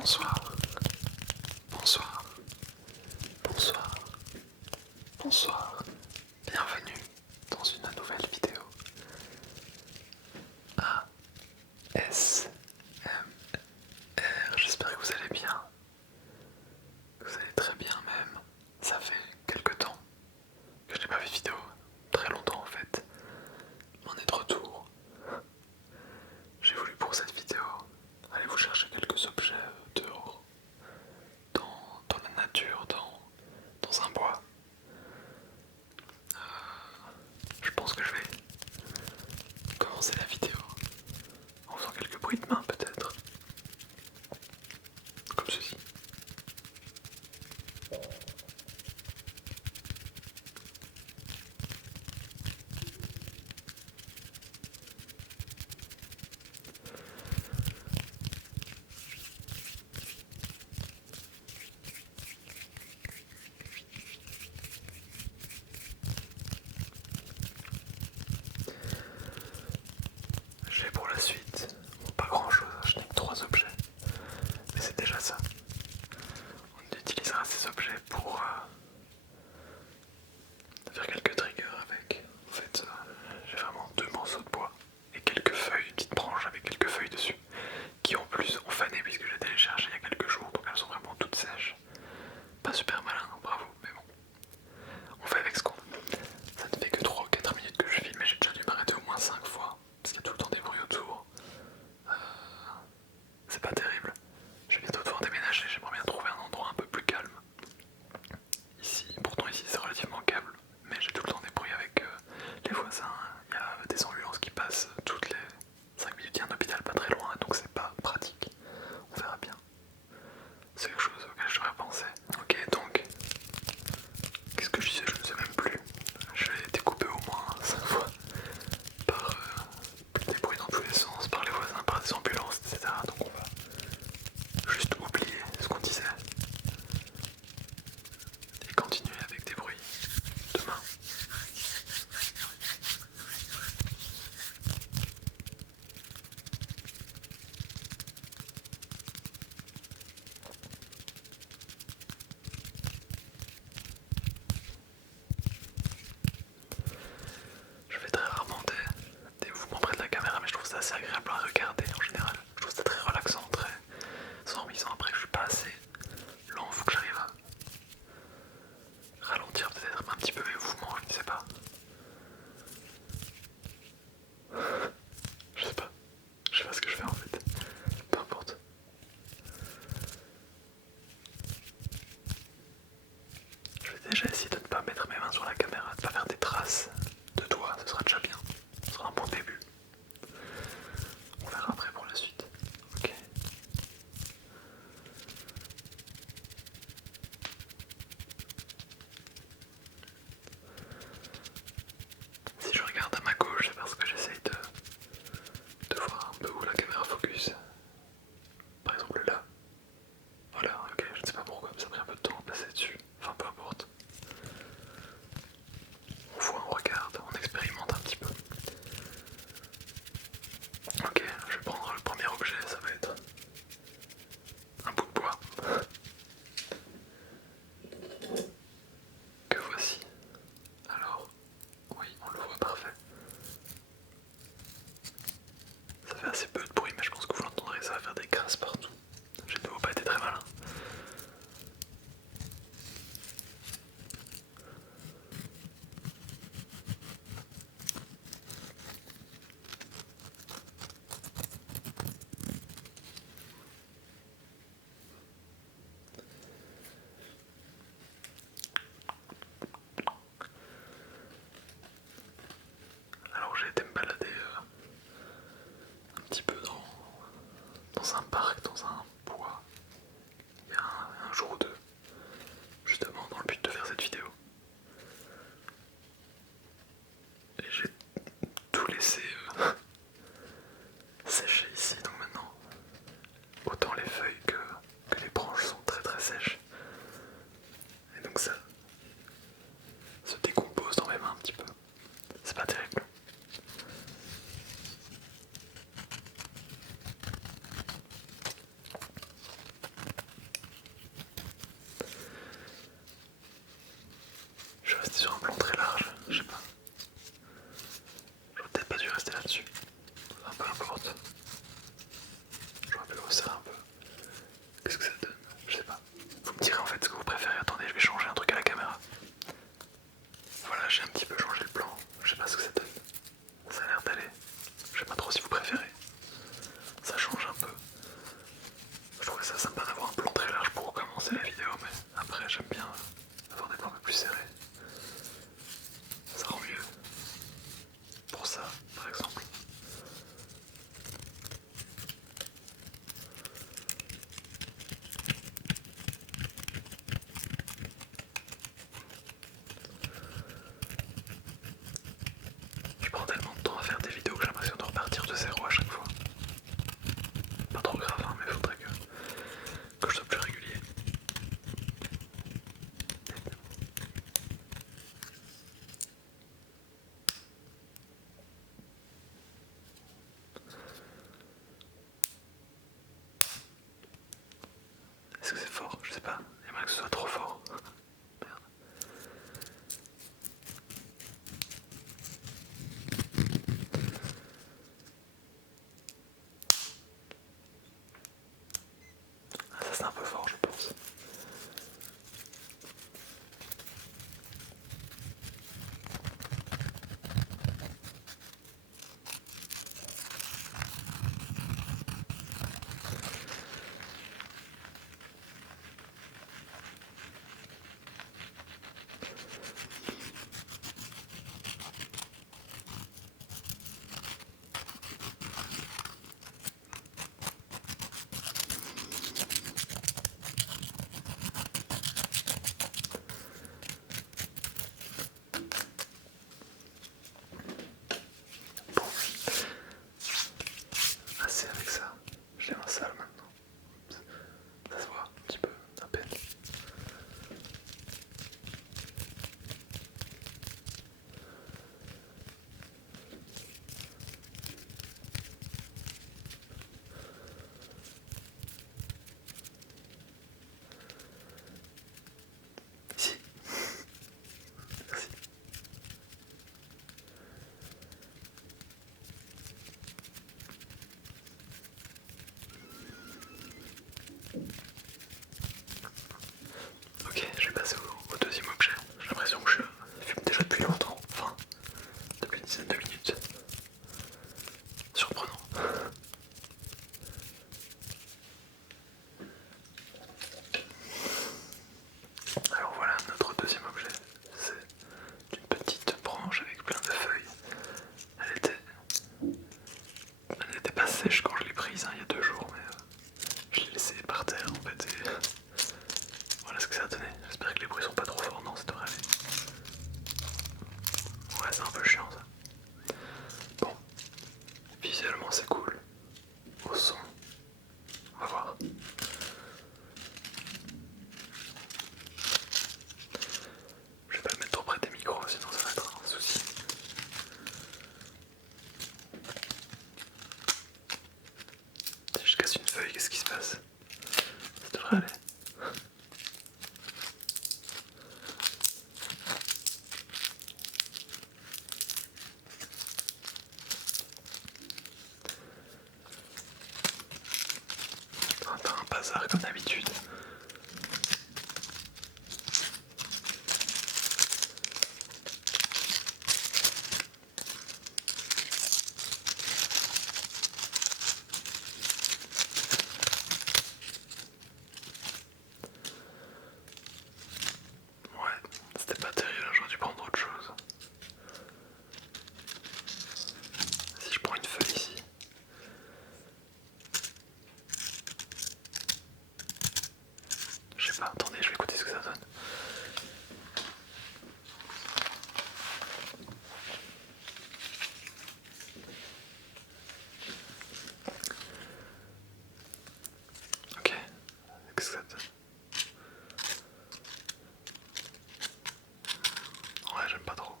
Bonsoir, bonsoir, bonsoir, bonsoir. Bienvenue dans une nouvelle vidéo ASMR. J'espère que vous allez bien, que vous allez très bien même. Ça fait quelques temps que je n'ai pas fait de vidéo, très longtemps en fait. On est de retour. J'ai voulu pour cette vidéo aller vous chercher quelques objets dehors, dans la nature, dans un bois. Je pense que je vais commencer la vidéo en faisant quelques bruits de main peut-être, comme ceci. J'ai pour la suite, pas grand chose, je n'ai que 3 objets, mais c'est déjà ça. On utilisera ces objets pour faire quelques triggers avec. En fait, j'ai vraiment 2 morceaux de bois et quelques feuilles, une petite branche avec quelques feuilles dessus, qui en plus ont fané puisque j'ai été les chercher il y a quelques jours, donc elles sont vraiment toutes sèches. Pas super malin, bravo, mais bon. On fait avec ce qu'on a. Ça ne fait que 3 ou 4 minutes que je filme, mais j'ai déjà dû m'arrêter au moins 5 fois, parce qu'il y a tout le temps des bruits autour. C'est pas terrible. Je vais bientôt devoir déménager, j'aimerais bien trouver un endroit un peu plus calme. Pourtant ici c'est relativement calme, mais j'ai tout le temps des bruits avec les voisins. Il y a des ambulances qui passent toutes les 5 minutes, il y a un hôpital pas très loin, donc c'est pas pratique. On verra bien. C'est quelque chose auquel je devrais penser. Ok, donc, qu'est-ce que je disais? Je ne sais même plus. Je l'ai découpé au moins 5 fois par des bruits dans tous les sens, par les voisins, par des ambulances, etc. Donc on va juste oublier ce qu'on disait et continuer avec des bruits demain. Je fais très rarement des mouvements près de la caméra, mais je trouve ça assez agréable à regarder en général. Je trouve ça très relaxant, très s'enrichissant. Après, je suis pas assez lent, faut que j'arrive à ralentir peut-être un petit peu mes mouvements, je ne sais pas. Je sais pas. Je sais pas ce que je fais en fait. Peu importe. Je vais déjà essayer de ne pas mettre mes mains sur la caméra, de ne pas faire des traces de doigts, ce sera déjà bien. Ce sera un bon début. On verra après pour la suite. Ok. Si je regarde à ma gauche, c'est parce que j'essaye de voir un peu où la caméra focus. Par exemple là. Voilà, ok, je ne sais pas pourquoi, mais ça a pris un peu de temps de passer dessus. Enfin, peu importe. Allez. Oh, t'as un bazar comme d'habitude. Ouais, c'était pas terrible, j'aurais dû prendre autre chose. Si je prends une feuille ici. Je sais pas, attendez, je vais écouter ce que ça donne. Ok, qu'est-ce que ça donne? Ouais, j'aime pas trop.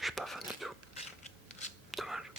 Je suis pas fan du tout. Dommage.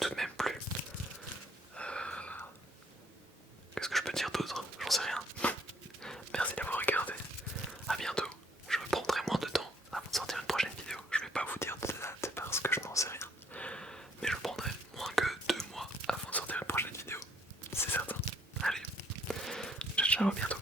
tout de même plu. Qu'est-ce que je peux dire d'autre? J'en sais rien. Merci d'avoir regardé. A bientôt. Je prendrai moins de temps avant de sortir une prochaine vidéo. Je vais pas vous dire de date parce que je n'en sais rien. Mais je prendrai moins que 2 mois avant de sortir une prochaine vidéo. C'est certain. Allez. Ciao, ciao, à bientôt.